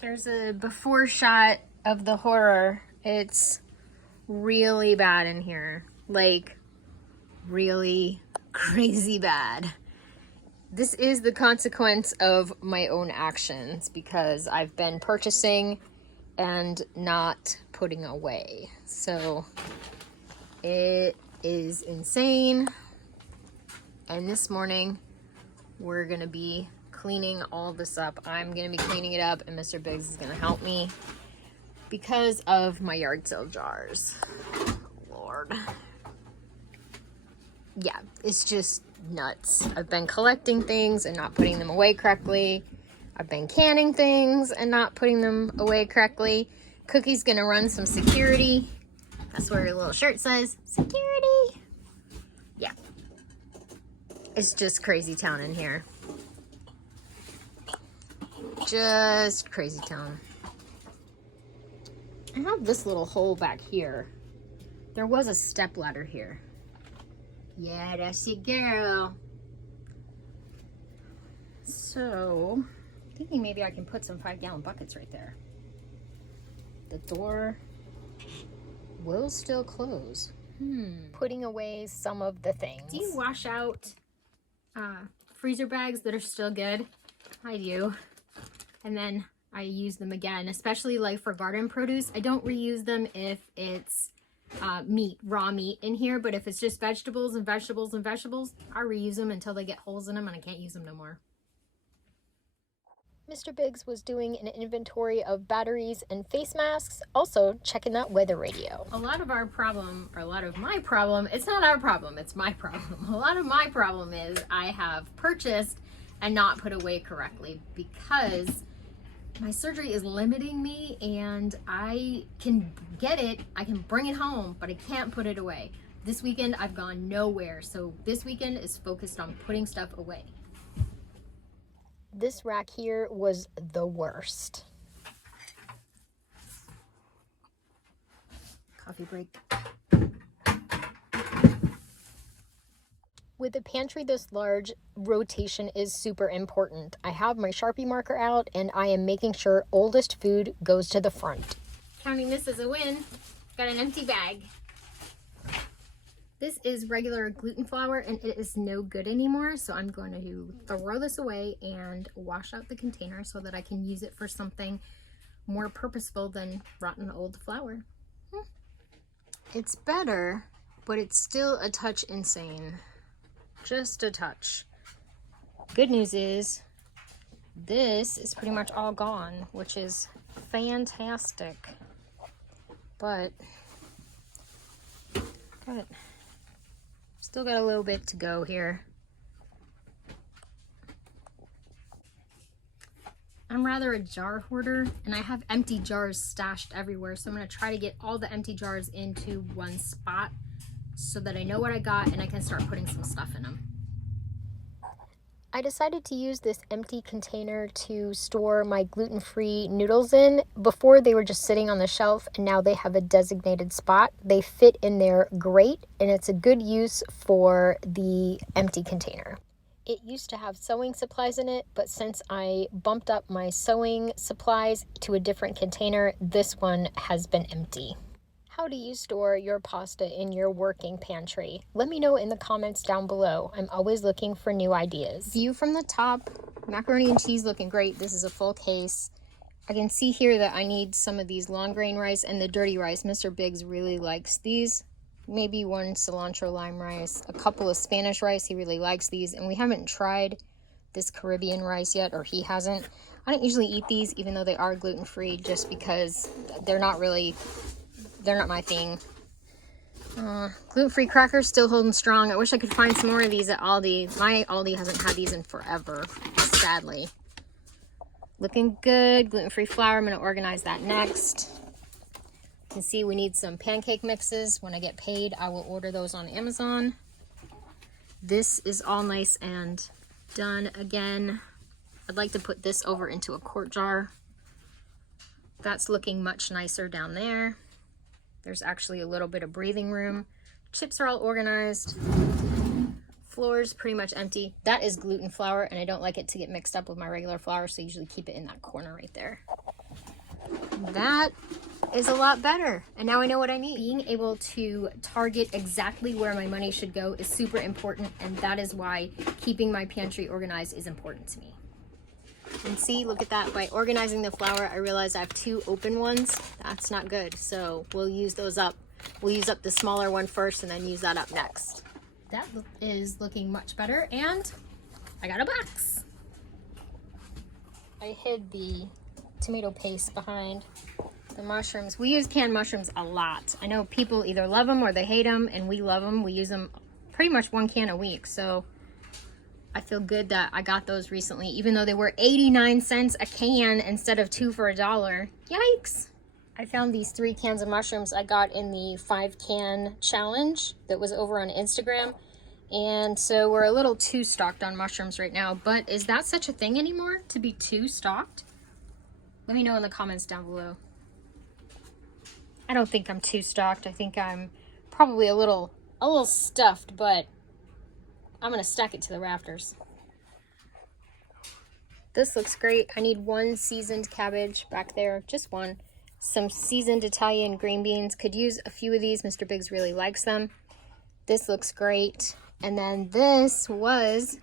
Here's a before shot of the horror. It's really bad in here. Like, really crazy bad. This is the consequence of my own actions because I've been purchasing and not putting away. So it is insane. And this morning we're gonna be cleaning all this up. I'm gonna be cleaning it up and Mr. Biggs is gonna help me because of my yard sale jars. Lord. Yeah, it's just nuts. I've been collecting things and not putting them away correctly. I've been canning things and not putting them away correctly. Cookie's gonna run some security. That's what her little shirt says, security. Yeah, it's just crazy town in here. Just crazy town. I have this little hole back here. There was a step ladder here. Yeah, that's it, girl. So, thinking maybe I can put some 5-gallon buckets right there. The door will still close. Putting away some of the things. Do you wash out freezer bags that are still good? I do. And then I use them again, especially like for garden produce. I don't reuse them if it's meat, raw meat in here, but if it's just vegetables and vegetables and vegetables, I reuse them until they get holes in them and I can't use them no more. Mr. Biggs was doing an inventory of batteries and face masks, also checking that weather radio. A lot of my problem, it's not our problem, it's my problem. A lot of my problem is I have purchased and not put away correctly because my surgery is limiting me and I can get it, I can bring it home, but I can't put it away. This weekend I've gone nowhere, so this weekend is focused on putting stuff away. This rack here was the worst. Coffee break. With a pantry this large, rotation is super important. I have my Sharpie marker out and I am making sure oldest food goes to the front. Counting this as a win, got an empty bag. This is regular gluten flour and it is no good anymore, so I'm going to throw this away and wash out the container so that I can use it for something more purposeful than rotten old flour. It's better, but it's still a touch insane. Just a touch. Good news is this is pretty much all gone, which is fantastic. But still got a little bit to go here. I'm rather a jar hoarder and I have empty jars stashed everywhere, so I'm going to try to get all the empty jars into one spot so that I know what I got and I can start putting some stuff in them. I decided to use this empty container to store my gluten-free noodles in. Before they were just sitting on the shelf and now they have a designated spot. They fit in there great and it's a good use for the empty container. It used to have sewing supplies in it, but since I bumped up my sewing supplies to a different container, this one has been empty. How do you store your pasta in your working pantry? Let me know in the comments down below. I'm always looking for new ideas. View from the top, macaroni and cheese looking great. This is a full case. I can see here that I need some of these long grain rice and the dirty rice. Mr. Biggs really likes these. Maybe one cilantro lime rice, a couple of Spanish rice. He really likes these, and we haven't tried this Caribbean rice yet, or he hasn't. I don't usually eat these, even though they are gluten-free, just because they're not my thing. Gluten-free crackers still holding strong. I wish I could find some more of these at Aldi. My Aldi hasn't had these in forever, sadly. Looking good. Gluten-free flour. I'm going to organize that next. You can see we need some pancake mixes. When I get paid, I will order those on Amazon. This is all nice and done again. I'd like to put this over into a quart jar. That's looking much nicer down there. There's actually a little bit of breathing room. Chips are all organized. Floor's pretty much empty. That is gluten flour, and I don't like it to get mixed up with my regular flour, so I usually keep it in that corner right there. That is a lot better. And now I know what I need. Being able to target exactly where my money should go is super important, and that is why keeping my pantry organized is important to me. And see, look at that. By organizing the flour, I realized I have 2 open ones. That's not good. So we'll use those up. We'll use up the smaller one first and then use that up next. That is looking much better, and I got a box. I hid the tomato paste behind the mushrooms. We use canned mushrooms a lot. I know people either love them or they hate them, and we love them. We use them pretty much 1 can a week, so I feel good that I got those recently, even though they were 89 cents a can instead of 2 for $1. Yikes! I found these 3 cans of mushrooms I got in the 5-can challenge that was over on Instagram, and so we're a little too stocked on mushrooms right now. But is that such a thing anymore, to be too stocked? Let me know in the comments down below. I don't think I'm too stocked. I think I'm probably a little stuffed, but I'm gonna stack it to the rafters. This looks great. I need 1 seasoned cabbage back there, just 1. Some seasoned Italian green beans. Could use a few of these. Mr. Biggs really likes them. This looks great. And then this was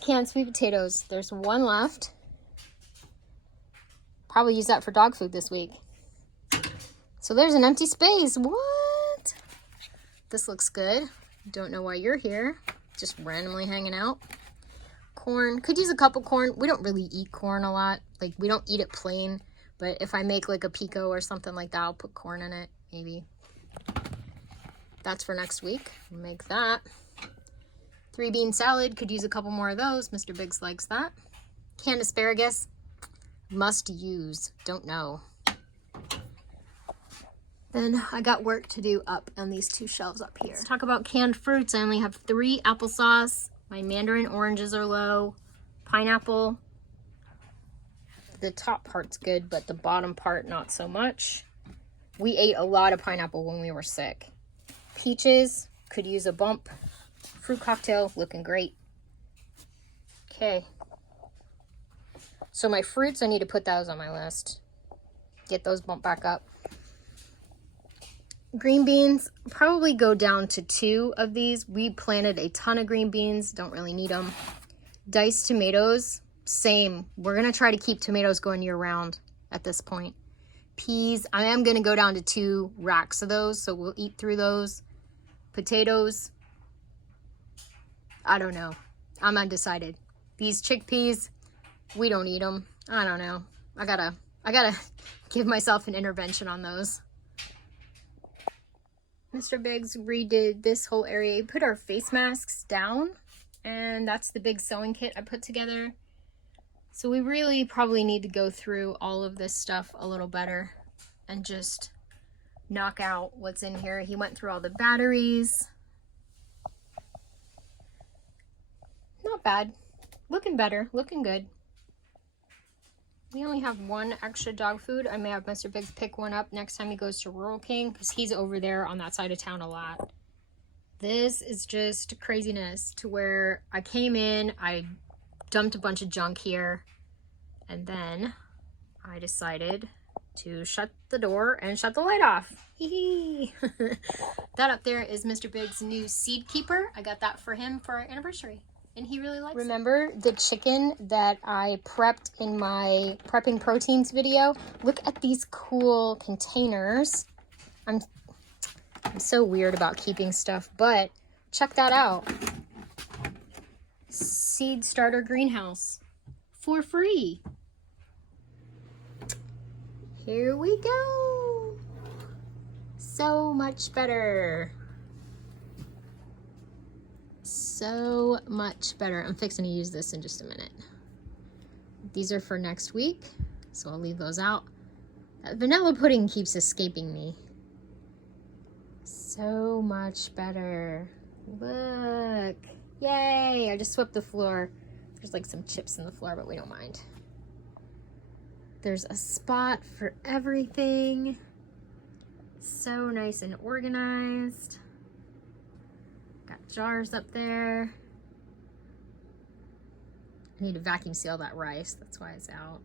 canned sweet potatoes. There's 1 left. Probably use that for dog food this week. So there's an empty space. What? This looks good. Don't know why you're here. Just randomly hanging out. Corn. Could use a cup of corn. We don't really eat corn a lot. Like, we don't eat it plain. But if I make like a pico or something like that, I'll put corn in it, maybe. That's for next week. Make that. 3-bean salad. Could use a couple more of those. Mr. Biggs likes that. Canned asparagus. Must use. Don't know. Then I got work to do up on these 2 shelves up here. Let's talk about canned fruits. I only have 3 applesauce. My mandarin oranges are low. Pineapple. The top part's good, but the bottom part not so much. We ate a lot of pineapple when we were sick. Peaches. Could use a bump. Fruit cocktail. Looking great. Okay. So my fruits, I need to put those on my list. Get those bumped back up. Green beans, probably go down to 2 of these. We planted a ton of green beans, don't really need them. Diced tomatoes, same. We're gonna try to keep tomatoes going year round at this point. Peas, I am gonna go down to 2 racks of those, so we'll eat through those. Potatoes, I don't know. I'm undecided. These chickpeas, we don't eat them. I don't know. I gotta give myself an intervention on those. Mr. Biggs redid this whole area. He put our face masks down, and that's the big sewing kit I put together. So we really probably need to go through all of this stuff a little better and just knock out what's in here. He went through all the batteries. Not bad. Looking better. Looking good. We only have 1 extra dog food. I may have Mr. Biggs pick one up next time he goes to Rural King, because he's over there on that side of town a lot. This is just craziness to where I came in, I dumped a bunch of junk here, and then I decided to shut the door and shut the light off. Hee hee. That up there is Mr. Biggs' new seed keeper. I got that for him for our anniversary, and he really likes it. Remember the chicken that I prepped in my prepping proteins video? Look at these cool containers. I'm so weird about keeping stuff, but check that out. Seed starter greenhouse for free. Here we go. So much better. So much better. I'm fixing to use this in just a minute. These are for next week, so I'll leave those out. That vanilla pudding keeps escaping me. So much better. Look. Yay! I just swept the floor. There's like some chips in the floor, but we don't mind. There's a spot for everything. So nice and organized. Got jars up there. I need to vacuum seal that rice. That's why it's out.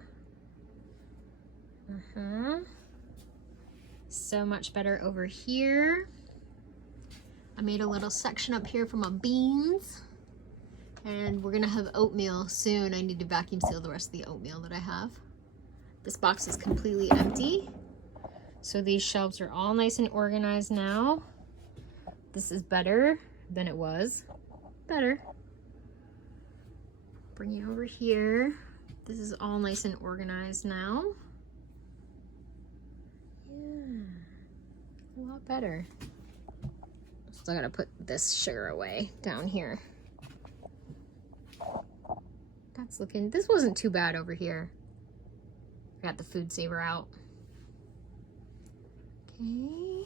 So much better over here. I made a little section up here for my beans. And we're gonna have oatmeal soon. I need to vacuum seal the rest of the oatmeal that I have. This box is completely empty. So these shelves are all nice and organized now. This is better than it was. Better. Bring it over here. This is all nice and organized now. Yeah, a lot better. Still gotta put this sugar away down here. That's looking, this wasn't too bad over here. Got the food saver out. Okay.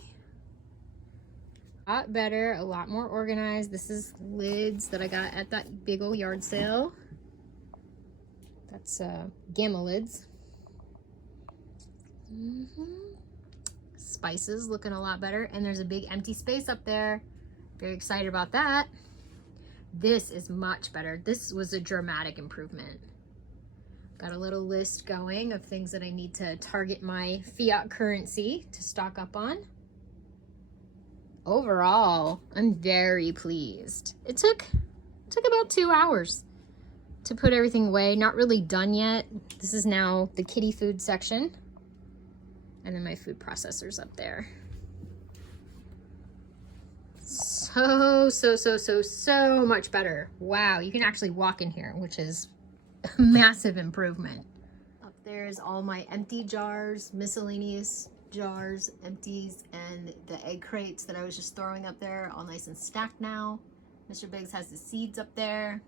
A lot better, a lot more organized. This is lids that I got at that big old yard sale. That's Gamma lids. Spices looking a lot better. And there's a big empty space up there. Very excited about that. This is much better. This was a dramatic improvement. Got a little list going of things that I need to target my fiat currency to stock up on. Overall, I'm very pleased. It took about 2 hours to put everything away. Not really done yet. This is now the kitty food section. And then my food processor's up there. So much better. Wow, you can actually walk in here, which is a massive improvement. Up there is all my empty jars, miscellaneous jars, empties, and the egg crates that I was just throwing up there, all nice and stacked now. Mr. Biggs has the seeds up there.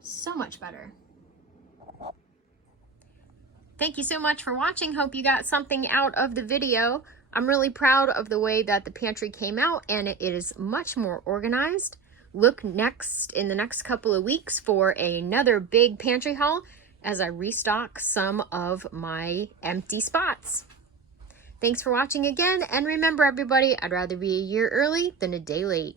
So much better. Thank you so much for watching. Hope you got something out of the video. I'm really proud of the way that the pantry came out, and it is much more organized. Look next in the next couple of weeks for another big pantry haul as I restock some of my empty spots. Thanks for watching again, and remember everybody, I'd rather be a year early than a day late.